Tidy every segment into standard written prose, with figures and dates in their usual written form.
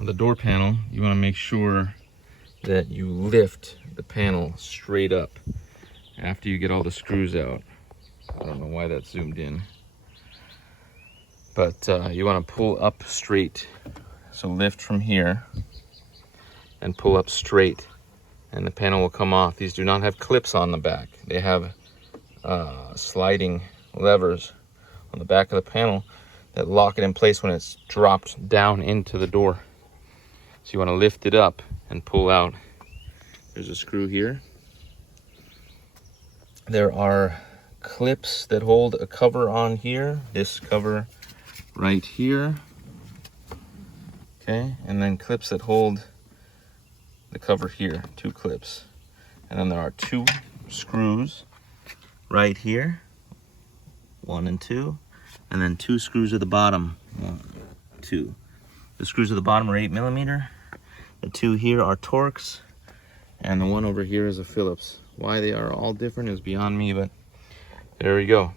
on the door panel, you want to make sure that you lift the panel straight up after you get all the screws out. I don't know why that's zoomed in, but you want to pull up straight. So lift from here and pull up straight, and the panel will come off. These do not have clips on the back. They have sliding levers on the back of the panel that lock it in place when it's dropped down into the door. So you want to lift it up and pull out. There's a screw here. There are clips that hold a cover on here. This cover right here. Okay, and then clips that hold the cover here, 2 clips. And then there are 2 screws right here, 1 and 2, and then 2 screws at the bottom, 1, 2. The screws at the bottom are 8mm. The 2 here are Torx, and the one over here is a Phillips. Why they are all different is beyond me, but there we go.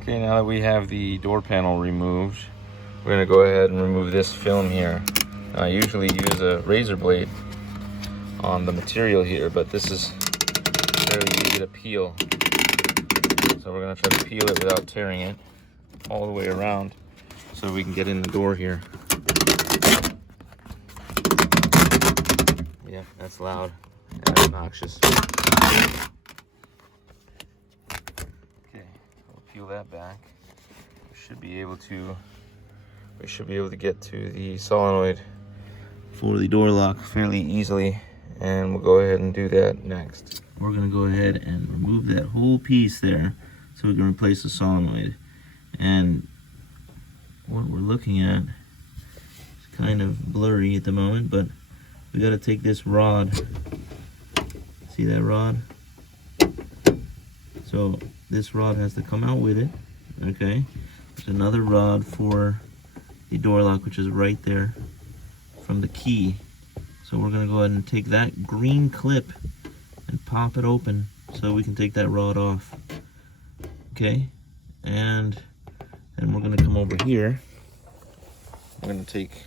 Okay, now that we have the door panel removed, we're gonna go ahead and remove this film here. I usually use a razor blade on the material here, but this is fairly easy to peel. So we're gonna try to peel it without tearing it all the way around so we can get in the door here. Yeah, that's loud and obnoxious. Okay, we'll peel that back. We should be able to get to the solenoid for the door lock fairly easily, and we'll go ahead and do that next. We're gonna go ahead and remove that whole piece there so we can replace the solenoid. And what we're looking at is kind of blurry at the moment, but we got to take this rod. See that rod? So this rod has to come out with it. Okay, there's another rod for the door lock, which is right there from the key. So we're going to go ahead and take that green clip and pop it open so we can take that rod off. Okay, and then we're going to come over here. We're going to take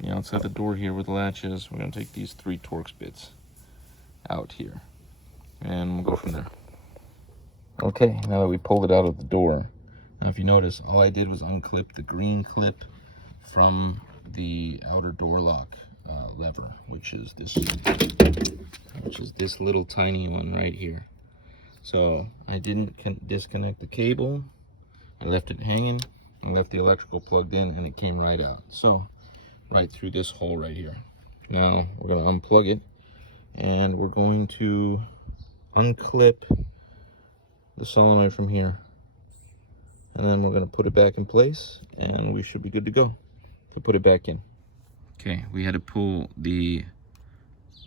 the outside of the door here where the latch is. We're going to take these 3 Torx bits out here, and we'll go from there. Okay, now that we pulled it out of the door, now if you notice, all I did was unclip the green clip from the outer door lock lever, which is this little tiny one right here. So I didn't disconnect the cable. I left it hanging. I left the electrical plugged in, and it came right out. So right through this hole right here. Now we're going to unplug it, and we're going to unclip the solenoid from here, and then we're going to put it back in place, and we should be good to go to put it back in. Okay, we had to pull the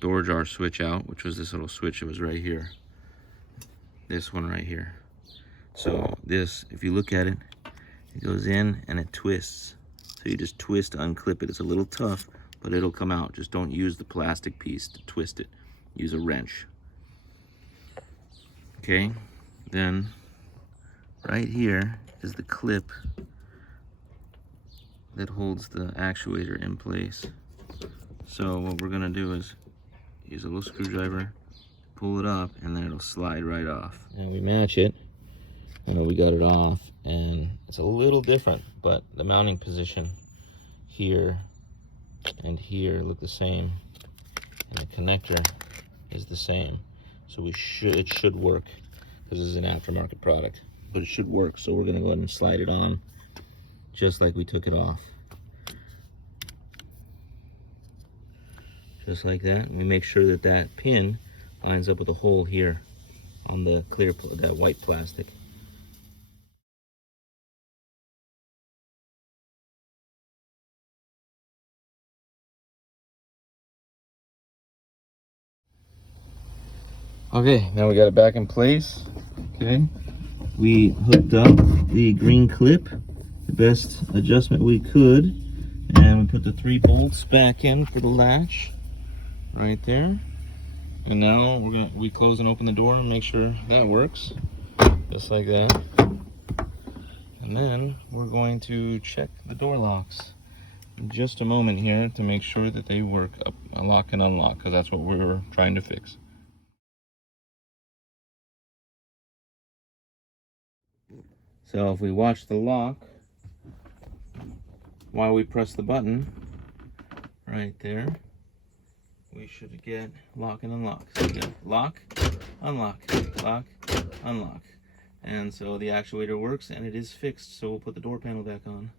door jar switch out, which was this little switch that was right here, this one right here. So this, if you look at it, it goes in and it twists. So you just twist to unclip it. It's a little tough, but it'll come out. Just don't use the plastic piece to twist it. Use a wrench. Okay, then right here is the clip that holds the actuator in place. So what we're gonna do is use a little screwdriver, pull it up, and then it'll slide right off. And we match it. I know we got it off, and it's a little different, but the mounting position here and here look the same, and the connector is the same. So it should work, because this is an aftermarket product, but it should work. So we're gonna go ahead and slide it on just like we took it off. Just like that. We make sure that that pin lines up with a hole here on the clear, that white plastic. Okay, now we got it back in place. Okay, we hooked up the green clip, the best adjustment we could, and we put the 3 bolts back in for the latch right there. And now we close and open the door and make sure that works, just like that. And then we're going to check the door locks, just a moment here to make sure that they work up, lock and unlock, because that's what we were trying to fix. So if we watch the lock while we press the button right there, we should get lock and unlock. So we get lock, unlock, lock, unlock. And so the actuator works and it is fixed, so we'll put the door panel back on.